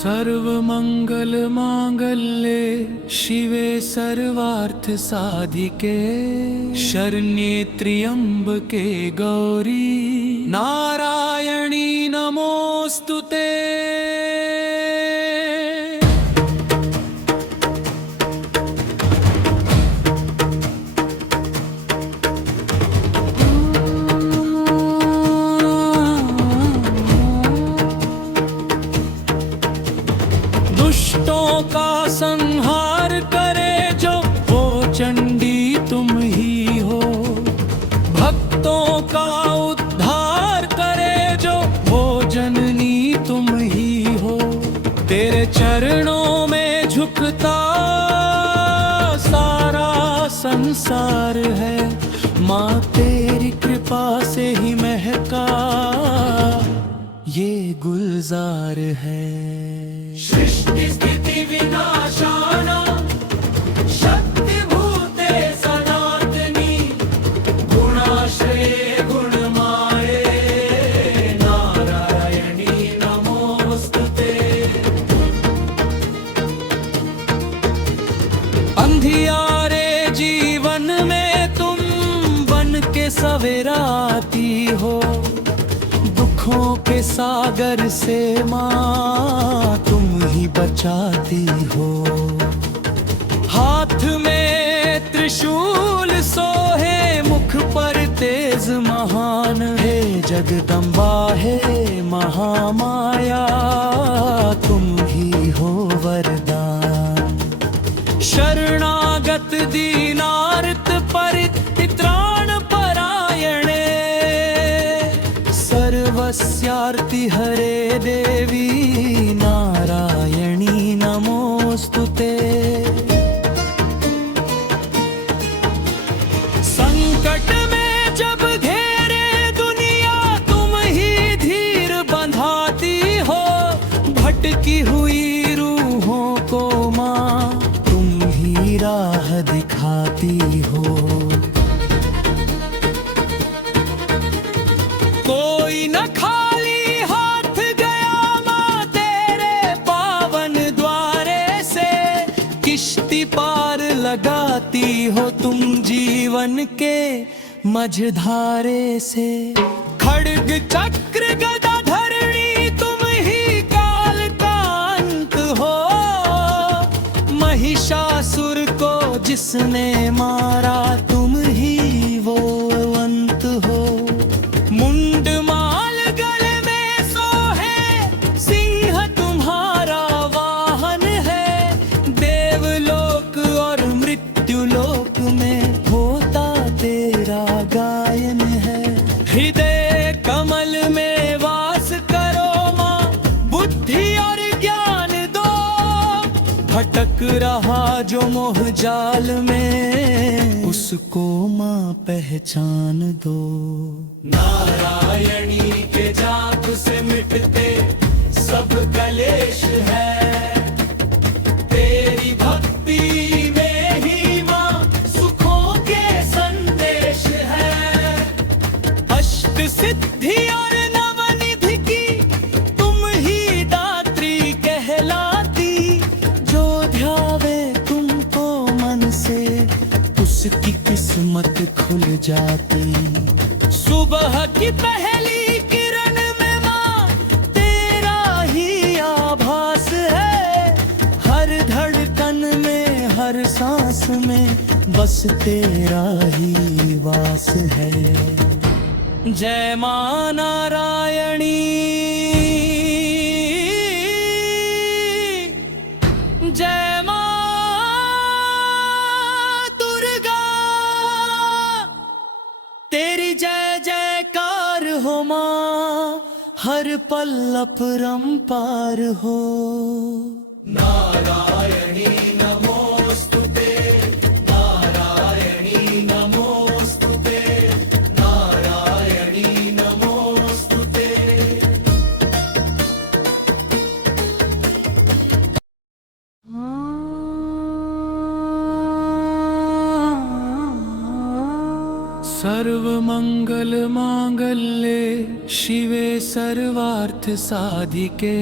सर्वमंगल मांगल्ये शिवे सर्वार्थ साधिके शरण्ये त्र्यंबके गौरी नारायणी नमोस्तुते। दुष्टों का संहार करे जो वो चंडी तुम ही हो। भक्तों का उद्धार करे जो वो जननी तुम ही हो। तेरे चरणों में झुकता सारा संसार है। माँ तेरी कृपा से ही महका ये गुलजार है। सृष्टि स्थिति विनाशाना शक्ति भूते सनातनी गुणाश्रये गुणमाये नारायणी नमोस्तुते। अंधियारे जीवन में तुम बन के सवेरा आती हो। दुखों के सागर से माँ तुम ही बचाती हो। हाथ में त्रिशूल सोहे मुख पर तेज महान है। जगदम्बा है महामाया तुम ही हो वरदान। शरणागत दीनार्त परित्राण परायणे सर्वस्यार्ति हरे देवी नारायणी नमोस्तुते। संकट में जब घेरे दुनिया तुम ही धीर बंधाती हो। भटकी हुई रूहों को माँ तुम ही राह दिखाती हो। कोई न खाली हाथ गया माँ तेरे पावन द्वारे से। किश्ती पार लगाती हो तुम जीवन के मझधारे से। खड्ग चक्र गदा धरणी तुम ही काल का अंत हो। महिषासुर को जिसने मारा तुम ही वो अंत हो। मुंड माल गले में सोहे सिंह तुम्हारा वाहन है। देवलोक और मृत्युलोक में होता तेरा गायन है। हृदय कमल में वास करो माँ बुद्धि और ज्ञान दो। भटक रहा जो मोह जाल में उसको माँ पहचान दो। नारायणी के जाप से मिटते सब कलेश है। तेरी भक्ति में ही माँ सुखों के संदेश है। अष्ट सिद्धि और नवनिधि की तुम ही दात्री कहलाती। जो ध्यावे तुमको मन से उसकी किस्मत खुल जाती। सुबह की पहली किरण में माँ तेरा ही आभास है। हर धड़कन में हर सांस में बस तेरा ही वास है। जय माँ नारायणी जय माँ तेरी जय जयकार हो माँ हर पल अपरंपार हो। नारायणी नमोस्तुते नारायणी नमोस्तुते नारायणी नमोस्तुते। सर्व सर्व मंगल मांगल्ये शिवे सर्वार्थ साधिके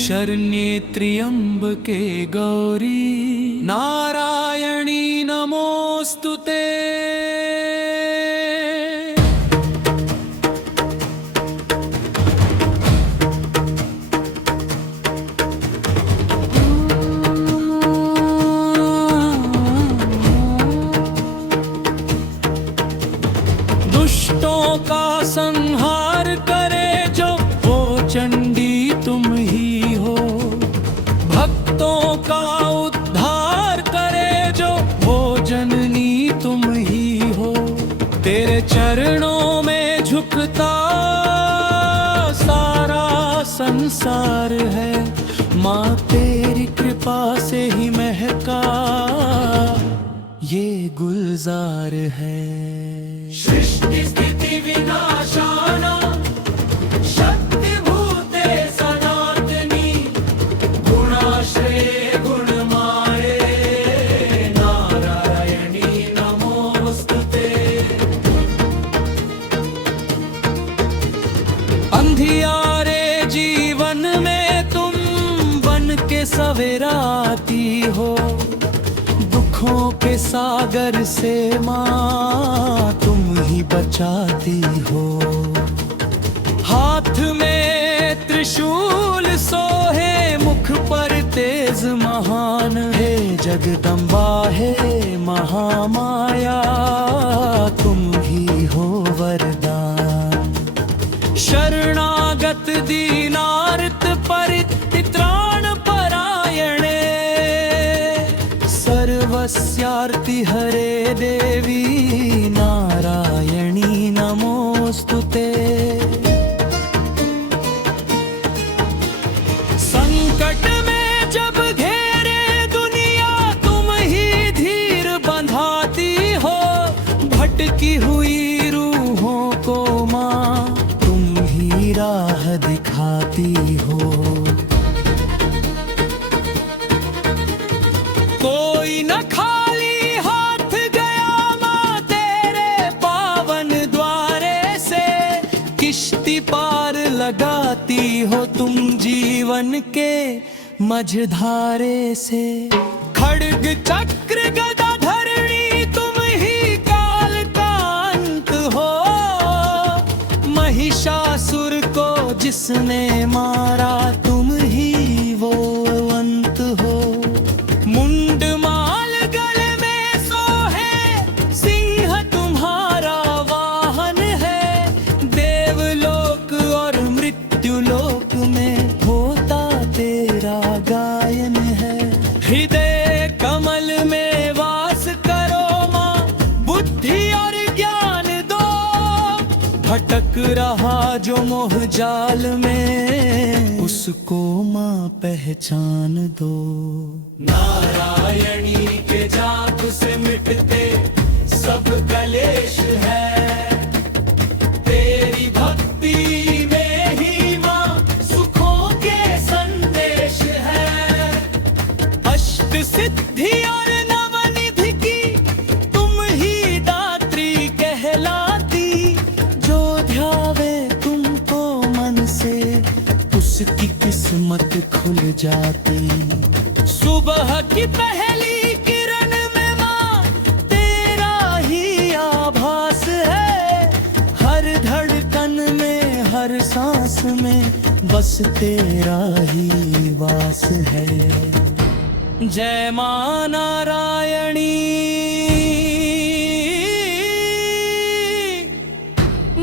शरण्ये त्र्यंबके गौरी नारायणी नमोस्तुते। दुष्टों का संहार करे जो वो चंडी तुम ही हो। भक्तों का उद्धार करे जो वो जननी तुम ही हो। तेरे चरणों में झुकता सारा संसार है। माँ तेरी कृपा से ही महका ये गुलजार है। सृष्टि स्थिति विनाशाना शक्ति भूते सनातनी गुणाश्रये गुणमाये नारायणी नमोस्तुते। अंधियारे जीवन में तुम बन के सवेरा आती हो। दुखों के सागर से माँ तुम ही बचाती हो। हाथ में त्रिशूल सोहे मुख पर तेज महान है। जगदम्बा है महामाया तुम ही हो वरदान। शरणागत दीनार्त परित्राण परायणे सर्वस्यार्ति हरे देवी नारायणी नमोस्तुते। संकट में जब घेरे दुनिया तुम ही धीर बंधाती हो। भटकी हुई रूहों को माँ तुम ही राह दिखाती हो। कोई न खाली हाथ गया माँ तेरे पावन द्वारे से। किश्ती पार लगाती हो तुम जीवन के मझधारे से। खड्ग चक्र गदा धरणी तुम ही काल का अंत हो। महिषासुर को जिसने मारा तुम ही वो अंत हो। मुंड माल गले में सोहे सिंह तुम्हारा वाहन है। देवलोक और मृत्युलोक में होता तेरा गायन है। हृदय कमल में वास करो माँ बुद्धि और ज्ञान दो। भटक रहा जो मोह जाल में उसको माँ पहचान दो। नारायणी के जाप से मिटते सब कलेश है। तेरी भक्ति में ही माँ सुखों के संदेश है। अष्ट सिद्धि और नवनिधि की तुम ही दात्री कहलाती। जो ध्यावे तुमको मन से उसकी किस्मत खुल जाती। सुबह की पहली किरण में माँ तेरा ही आभास है। हर धड़कन में हर सांस में बस तेरा ही वास है। जय माँ नारायणी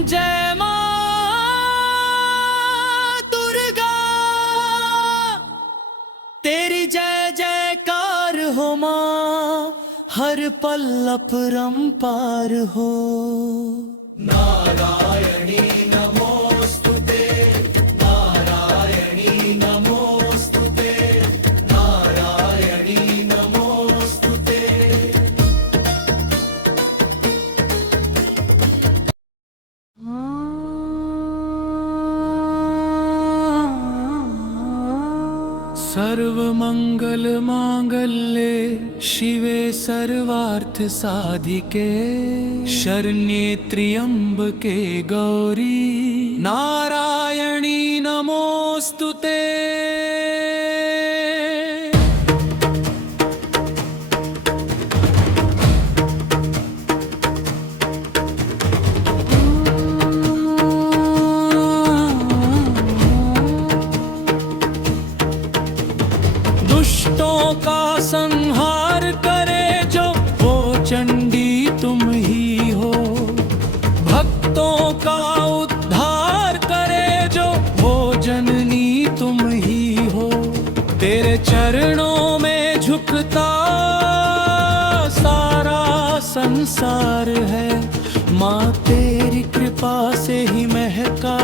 जय माँ दुर्गा। तेरी जय जयकार हो माँ हर पल अपरंपार हो। नारायणी नमोस्तुते नारायणी नमोस्तुते नारायणी नमोस्तुते। सर्व मंगल मांगल्ये शिवे सर्वार्थ साधिके शरण्ये त्र्यंबके गौरी नारायणी नमोस्तुते। दुष्टों का संहार करे जो वो चंडी तुम ही हो। भक्तों का उद्धार करे जो वो जननी तुम ही हो। तेरे चरणों में झुकता सारा संसार है। माँ तेरी कृपा से ही महका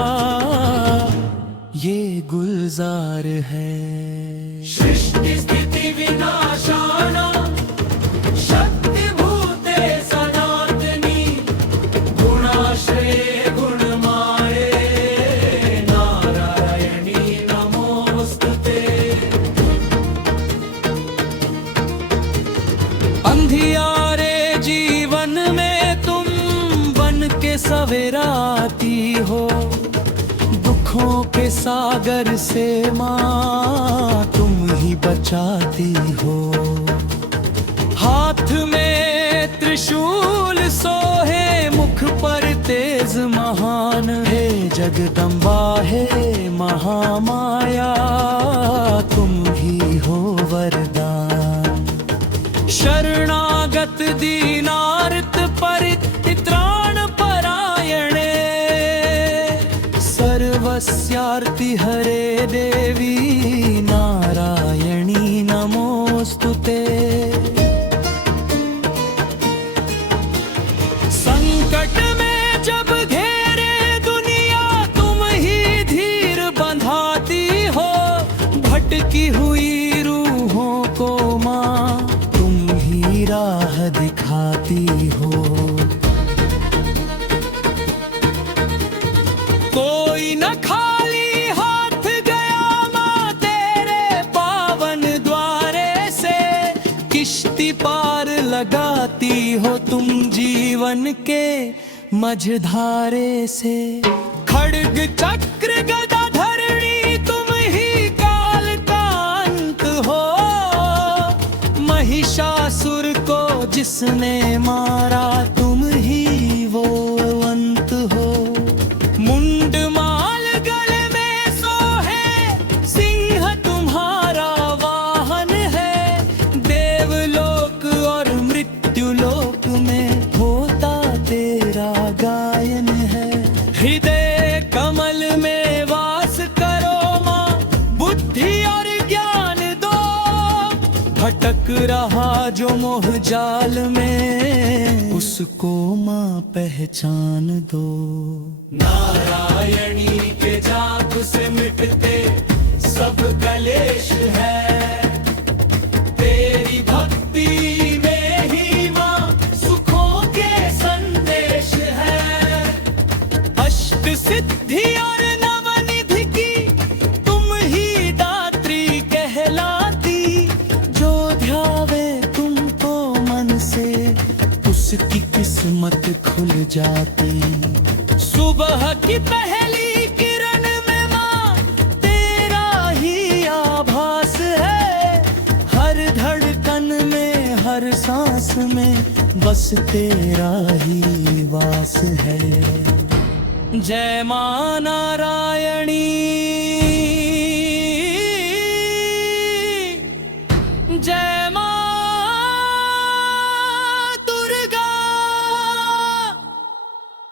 ये गुलजार है। सृष्टि स्थिति विनाशाना शक्ति भूते सनातनी गुणाश्रये गुणमाये नारायणी नमोस्तुते। अंधियारे जीवन में तुम बन के सवेरा आती हो। दुखों के सागर से माँ तुम ही बचाती हो। हाथ में त्रिशूल सोहे मुख पर तेज महान है। जगदम्बा है महामाया तुम ही हो वरदान। शरणागत दीनार्त परित्राण परायणे सर्वस्यार्ति हरे देवी नारायणी नमोस्तुते। संकट में जब घेरे दुनिया तुम ही धीर बंधाती हो। भटकी हुई रूहों को माँ तुम ही राह दिखाती हो। कोई न खाली हाथ गया माँ तेरे पावन द्वारे से। किश्ती पार लगाती हो तुम जीवन के मझधारे से। खड्ग चक्र गदा धरणी तुम ही काल का अंत हो। महिषासुर को जिसने मारा तुम ही वो अंत हो। मुंड माल गले में सोहे सिंह तुम्हारा वाहन है। देवलोक और मृत्युलोक में होता तेरा गायन है। हृदय कमल में वास करो माँ बुद्धि और ज्ञान दो। भटक रहा जो मोह जाल में उसको माँ पहचान दो। नारायणी के जाप से मिटते सब कलेश है। तेरी भक्ति में ही माँ सुखों के संदेश है। अष्ट सिद्धि और नवनिधि की तुम ही दात्री कहलाती। जो ध्यावे तुमको मन से उसकी किस्मत खुल जाती। सुबह की पहली किरण में माँ तेरा ही आभास है। हर धड़कन में हर सांस में बस तेरा ही वास है। जय माँ नारायणी जय माँ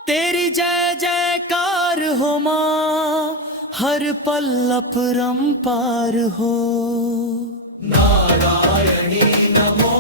तेरी जय जयकार हो माँ हर पल अपरंपार हो। नारायणी नमो